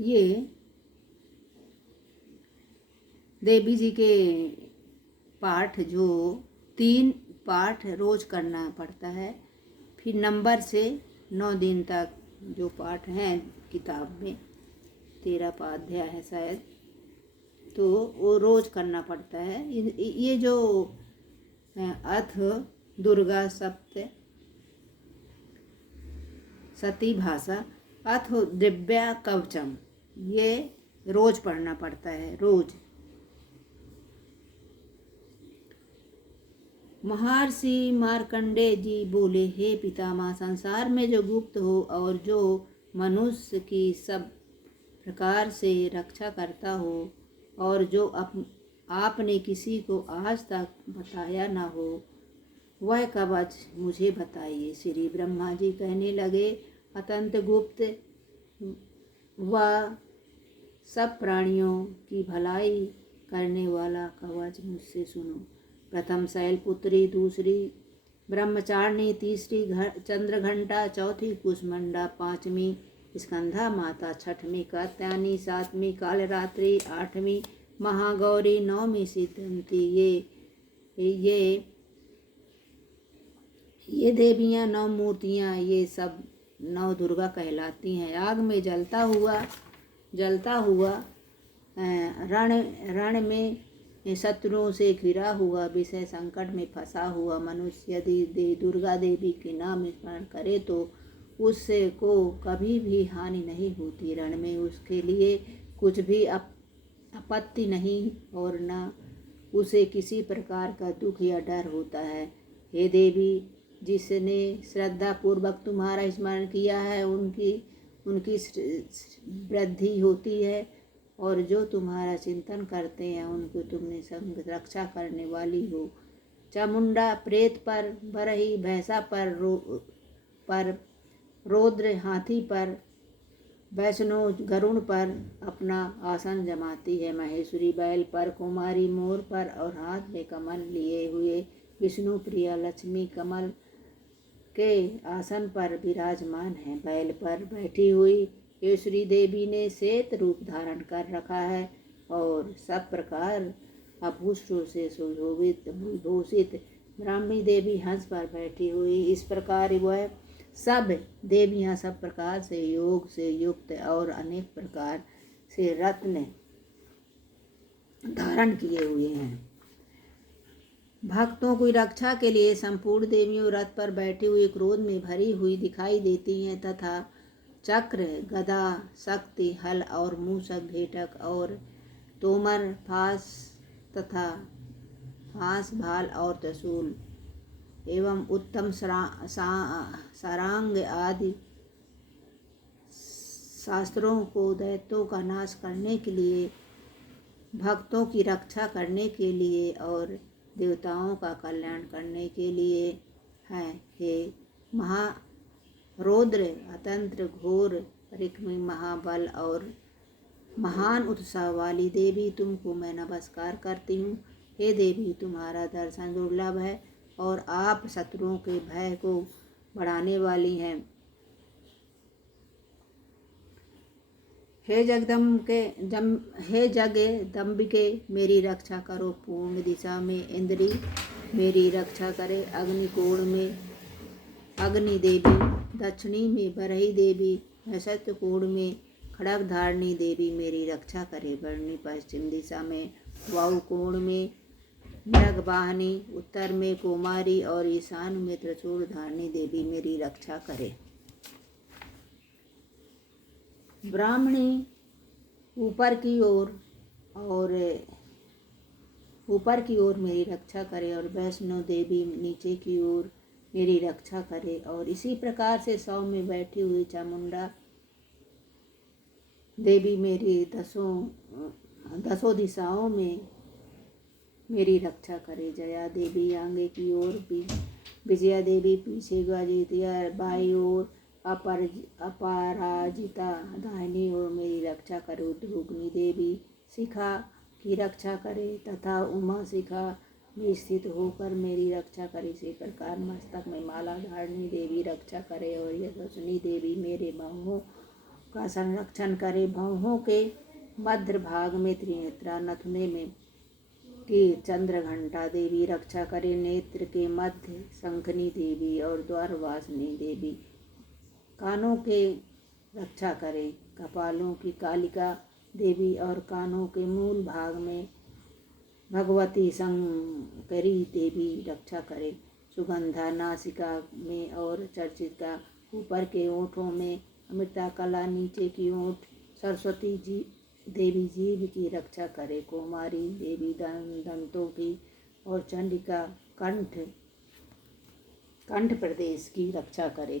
ये देवी जी के पाठ जो 3 पाठ रोज करना पड़ता है, फिर नंबर से 9 दिन तक जो पाठ हैं किताब में 13 पाध्याय है शायद, तो वो रोज करना पड़ता है। ये जो अथ दुर्गा सप्त सती भाषा अथ दिव्या कवचम, ये रोज पढ़ना पड़ता है, रोज। महर्षि मार्कंडेय जी बोले, हे पितामह, संसार में जो गुप्त हो और जो मनुष्य की सब प्रकार से रक्षा करता हो और जो आपने किसी को आज तक बताया न हो, वह कवच मुझे बताइए। श्री ब्रह्मा जी कहने लगे, अत्यंत गुप्त व सब प्राणियों की भलाई करने वाला कवच मुझसे सुनो। प्रथम शैलपुत्री, दूसरी ब्रह्मचारिणी, तीसरी चंद्रघंटा, चौथी कुष्मंडा, पांचवी स्कंधा माता, छठवीं कात्यायनी, सातवीं कालरात्रि, आठवीं महागौरी, नौवीं सिद्धंती। ये देवियां 9 मूर्तियां, ये सब 9 दुर्गा कहलाती हैं। आग में जलता हुआ रण में शत्रुओं से घिरा हुआ, विषय संकट में फंसा हुआ मनुष्य यदि दुर्गा देवी के नाम स्मरण करे तो उससे को कभी भी हानि नहीं होती। रण में उसके लिए कुछ भी आपत्ति नहीं और न उसे किसी प्रकार का दुख या डर होता है। हे देवी, जिसने श्रद्धा पूर्वक तुम्हारा स्मरण किया है उनकी वृद्धि होती है, और जो तुम्हारा चिंतन करते हैं उनको तुमने संग रक्षा करने वाली हो। चामुंडा प्रेत पर, बरही भैंसा पर रौद्र हाथी पर, वैष्णो गरुड़ पर अपना आसन जमाती है। महेश्वरी बैल पर, कुमारी मोर पर और हाथ में कमल लिए हुए विष्णु प्रिया लक्ष्मी कमल के आसन पर विराजमान है। बैल पर बैठी हुई ईश्वरी देवी ने श्वेत रूप धारण कर रखा है और सब प्रकार आभूषणों से सुशोभित ब्राह्मी देवी हंस पर बैठी हुई। इस प्रकार वह सब देवियां सब प्रकार से योग से युक्त और अनेक प्रकार से रत्न धारण किए हुए हैं। भक्तों की रक्षा के लिए संपूर्ण देवियों रथ पर बैठी हुई क्रोध में भरी हुई दिखाई देती हैं तथा चक्र, गदा, शक्ति, हल और मूषक, भेटक और तोमर, फास तथा फांस, भाल और त्रिशूल एवं उत्तम सारंग आदि शास्त्रों को दैत्यों का नाश करने के लिए, भक्तों की रक्षा करने के लिए और देवताओं का कल्याण करने के लिए है। हे महारौद्र, अतंत्र, घोर, परिक्रमी, महाबल और महान उत्साह वाली देवी, तुमको मैं नमस्कार करती हूँ। हे देवी, तुम्हारा दर्शन दुर्लभ है और आप शत्रुओं के भय को बढ़ाने वाली हैं। हे जगदम्बिके, मेरी रक्षा करो। पूर्ण दिशा में इंद्री मेरी रक्षा करे। अग्निकोण में अग्नि देवी, दक्षिणी में बरही देवी, नैऋत्य कोण में खड्गधारिणी देवी मेरी रक्षा करे। वर्णी पश्चिम दिशा में वायुकोण में मृगवाहिनी, उत्तर में कुमारी और ईशान में त्रिशूल धारिणी देवी मेरी रक्षा करे। ब्राह्मणी ऊपर की ओर मेरी रक्षा करे और वैष्णो देवी नीचे की ओर मेरी रक्षा करे। और इसी प्रकार से 100 में बैठी हुई चामुंडा देवी मेरी दसों दिशाओं में मेरी रक्षा करे। जया देवी आगे की ओर, विजया देवी पीछे, गाजितिया बाई ओर, अपराजिता दाहिनी ओर मेरी रक्षा करे। उद्योगिनी देवी शिखा की रक्षा करे तथा उमा शिखा में स्थित होकर मेरी रक्षा करे। इसी प्रकार मस्तक में माला धारिणी देवी रक्षा करे और यशस्विनी देवी मेरे बाहों का संरक्षण करे। भवों के मध्य भाग में त्रिनेत्रा, नथुने में की चंद्रघंटा देवी रक्षा करे। नेत्र के मध्य शंखनी देवी और द्वारवासिनी देवी कानों के रक्षा करे। कपालों की कालिका देवी और कानों के मूल भाग में भगवती शंकरी देवी रक्षा करे। सुगंधा नासिका में और चर्चिका, ऊपर के ओठों में अमृता कला, नीचे की ओठ सरस्वती जी देवी जीभ की रक्षा करे। कुमारी देवी दंतों की और चंडिका कंठ प्रदेश की रक्षा करे।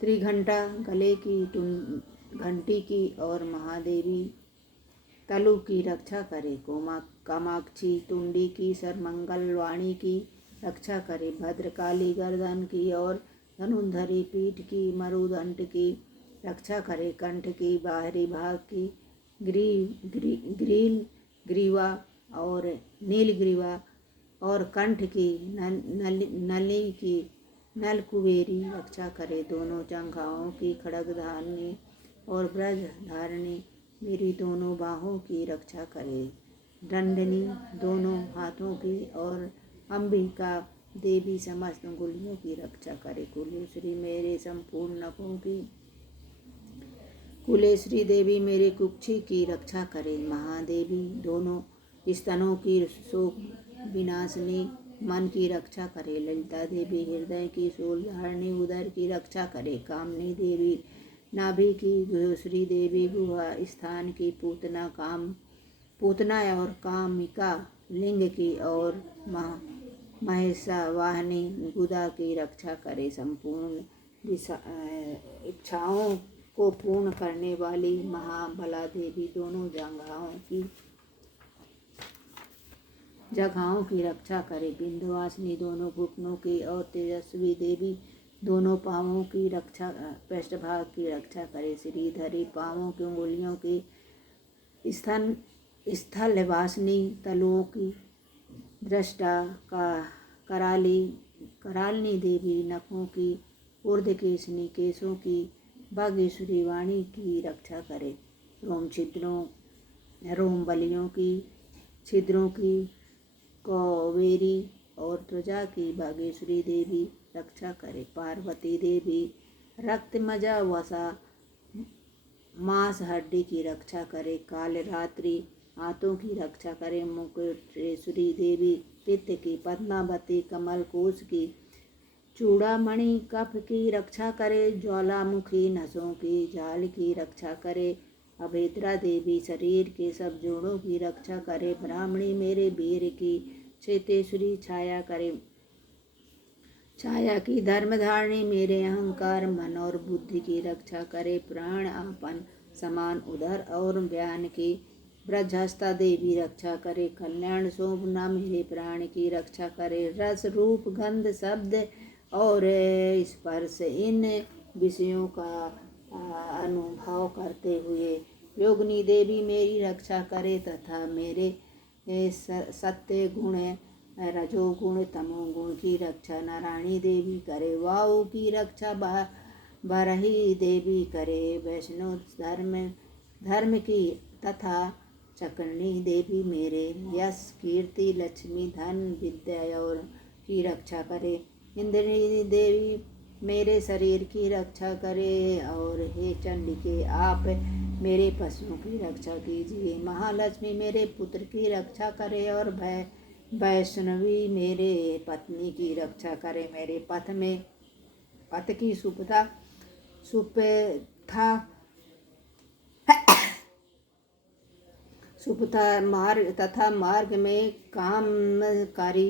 त्रिघंटा गले की घंटी की और महादेवी तलु की रक्षा करे। कामाक्षी तुंडी की सरमंगल वाणी की रक्षा करे। भद्रकाली गर्दन की और धनुर्धरी पीठ की मरुदंड की रक्षा करे। कंठ की बाहरी भाग की ग्रीवा और नीलग्रीवा और कंठ की नली की नलकुबेरी रक्षा करे। दोनों जंघाओं की खड्गधारिणी और ब्रजधारिणी मेरी दोनों बाहों की रक्षा करे। दंडनी दोनों हाथों की और अंबिका देवी समस्त अंगुलियों की रक्षा करे। कुलेश्वरी मेरे संपूर्ण नखों की, कुलेश्वरी देवी मेरे कुक्षी की रक्षा करे। महादेवी दोनों स्तनों की शोक विनाशिनी मन की रक्षा करे। ललिता देवी हृदय की शूलधारिणी उदर की रक्षा करे। कामनी देवी नाभि की, गुह्यश्री देवी गुहा स्थान की, पूतना और कामिका लिंग की और महेशावाहिनी गुदा की रक्षा करे। संपूर्ण इच्छाओं को पूर्ण करने वाली महाबला देवी दोनों जगहों की रक्षा करे। बिंदवासिनी दोनों घुटनों की और तेजस्वी देवी दोनों पांवों की रक्षा, पृष्ठभाग की रक्षा करे। श्रीधरी पांवों की उंगलियों की, स्थलवासिनी तलुओं की, दृष्टा करालिनी देवी नखों की, ऊर्ध्वकेशिनी केशों की, बागेश्वरी वाणी की रक्षा करे। रोम बलियों की, छिद्रों की, कौवेरी और त्वचा की बागेश्वरी देवी रक्षा करे। पार्वती देवी रक्त मजा वसा मांस हड्डी की रक्षा करे। काल रात्रि हाथों की रक्षा करे। मुकुटेश्वरी देवी पित्त की, पद्मावती कमल कोश की, चूड़ामणि कफ की रक्षा करे। ज्वालामुखी नसों की जाल की रक्षा करे। अभेद्रा देवी शरीर के सब जोड़ों की रक्षा करे। ब्राह्मणी मेरे वीर की, चेतेश्वरी छाया करे। छाया की धर्मधारिणी मेरे अहंकार मन और बुद्धि की रक्षा करे। प्राण आपन समान उदर और व्यान की, ब्रजहस्ता देवी रक्षा करे। कल्याण शोभना मेरे प्राण की रक्षा करे। रस रूप गंध शब्द और स्पर्श इन विषयों का अनुभव करते हुए योगिनी देवी मेरी रक्षा करे तथा मेरे सत्य गुण, रजोगुण, तमोगुण की रक्षा नारायणी देवी करे। वायु की रक्षा बरही देवी करे। वैष्णव धर्म की तथा चक्रणी देवी मेरे यश कीर्ति लक्ष्मी धन विद्या और की रक्षा करे। इंद्रिणी देवी मेरे शरीर की रक्षा करे। और हे चंडिके आप मेरे पशुओं की रक्षा कीजिए। महालक्ष्मी मेरे पुत्र की रक्षा करे और वैष्णवी मेरे पत्नी की रक्षा करे। मेरे पथ की सुपथा मार्ग तथा मार्ग में कामकारी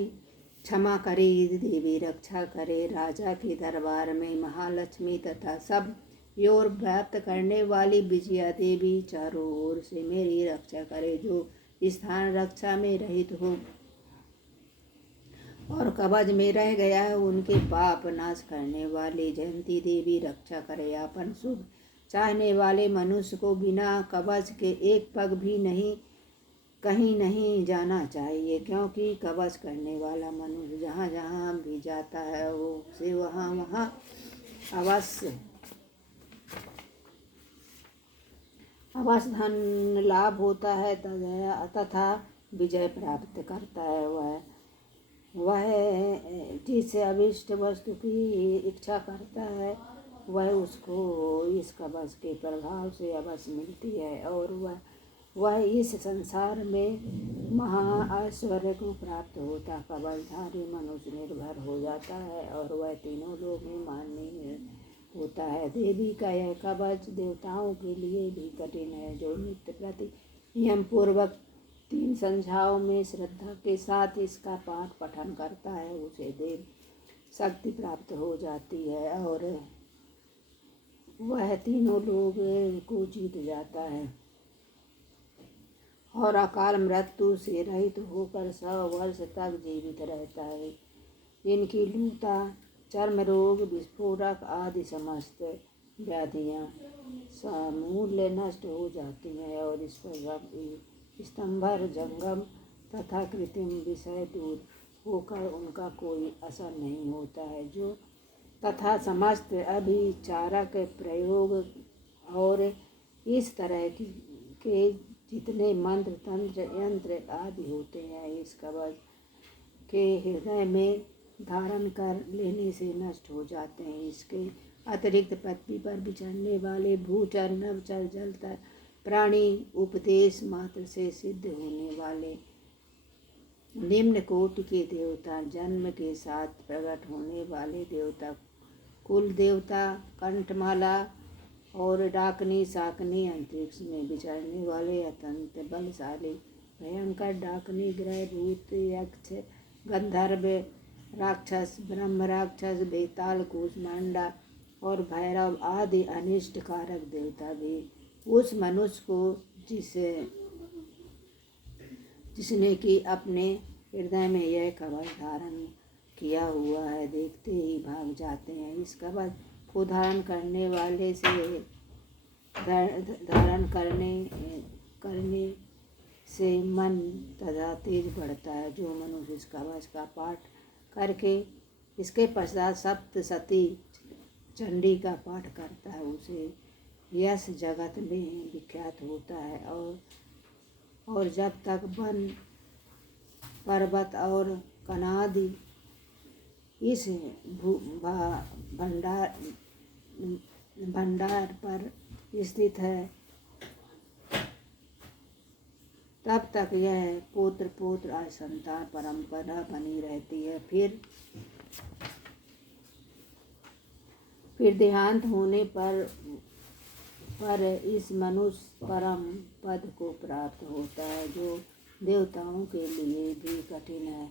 क्षमाकारी देवी रक्षा करे। राजा के दरबार में महालक्ष्मी तथा सब योर व्याप्त करने वाली विजया देवी चारों ओर से मेरी रक्षा करे। जो स्थान रक्षा में रहित हो और कवच में रह गया है उनके पाप नाश करने वाली जयंती देवी रक्षा करे। अपन शुभ चाहने वाले मनुष्य को बिना कवच के एक पग भी नहीं कहीं नहीं जाना चाहिए, क्योंकि कवच करने वाला मनुष्य जहाँ जहाँ भी जाता है वो से वहाँ वहाँ अवश्य धन लाभ होता है तथा विजय प्राप्त करता है। वह जिससे अभिष्ट वस्तु की इच्छा करता है वह उसको इस कवच के प्रभाव से अवश्य मिलती है, और वह इस संसार में महा ऐश्वर्य को प्राप्त होता। कवचधारी मनुष्य निर्भर हो जाता है और वह तीनों लोग में माननीय होता है। देवी का यह कवच देवताओं के लिए भी कठिन है। जो नित्य प्रति नियम पूर्वक 3 संध्याओं में श्रद्धा के साथ इसका पाठ पठन करता है उसे देव शक्ति प्राप्त हो जाती है और वह तीनों लोग को जीत जाता है और अकाल मृत्यु से रहित होकर 100 वर्ष तक जीवित रहता है। इनकी लूता, चर्म रोग, विस्फोटक आदि समस्त व्याधियाँ समूल नष्ट हो जाती हैं और इस पर स्तंभर जंगम तथा कृत्रिम विषय दूर होकर उनका कोई असर नहीं होता है। जो तथा समस्त अभिचारक प्रयोग और इस तरह के जितने मंत्र तंत्र यंत्र आदि होते हैं इस कवच के हृदय में धारण कर लेने से नष्ट हो जाते हैं। इसके अतिरिक्त पृथ्वी पर विचरने वाले भूचर, नभचर, जलचर प्राणी उपदेश मात्र से सिद्ध होने वाले निम्न कोटि के देवता, जन्म के साथ प्रकट होने वाले देवता, कुल देवता, कंठमाला और डाकनी शाकनी, अंतरिक्ष में विचरने वाले अत्यंत बलशाली भयंकर डाकनी ग्रह, भूत, यक्ष, गंधर्व, राक्षस, ब्रह्म राक्षस, बेताल, कूष्मांडा और भैरव आदि अनिष्ट कारक देवता भी उस मनुष्य को जिसने कि अपने हृदय में यह कवच धारण किया हुआ है देखते ही भाग जाते हैं। इस कवच को धारण करने वाले से धारण करने से मन तथा तेज बढ़ता है। जो मनुष्य इस कवच का पाठ करके इसके पश्चात सप्तशती चंडी का पाठ करता है उसे यश जगत में विख्यात होता है। और जब तक वन पर्वत और कनादि इस भंडार पर स्थित है तब तक यह पौत्र और संतान परंपरा बनी रहती है। फिर देहांत होने पर इस मनुष्य परम पद को प्राप्त होता है जो देवताओं के लिए भी कठिन है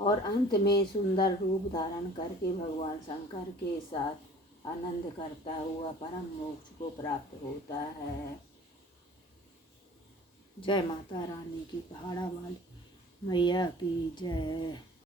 और अंत में सुंदर रूप धारण करके भगवान शंकर के साथ आनंद करता हुआ परम मोक्ष को प्राप्त होता है। जय माता रानी की, पहाड़ा वाली मैया की जय।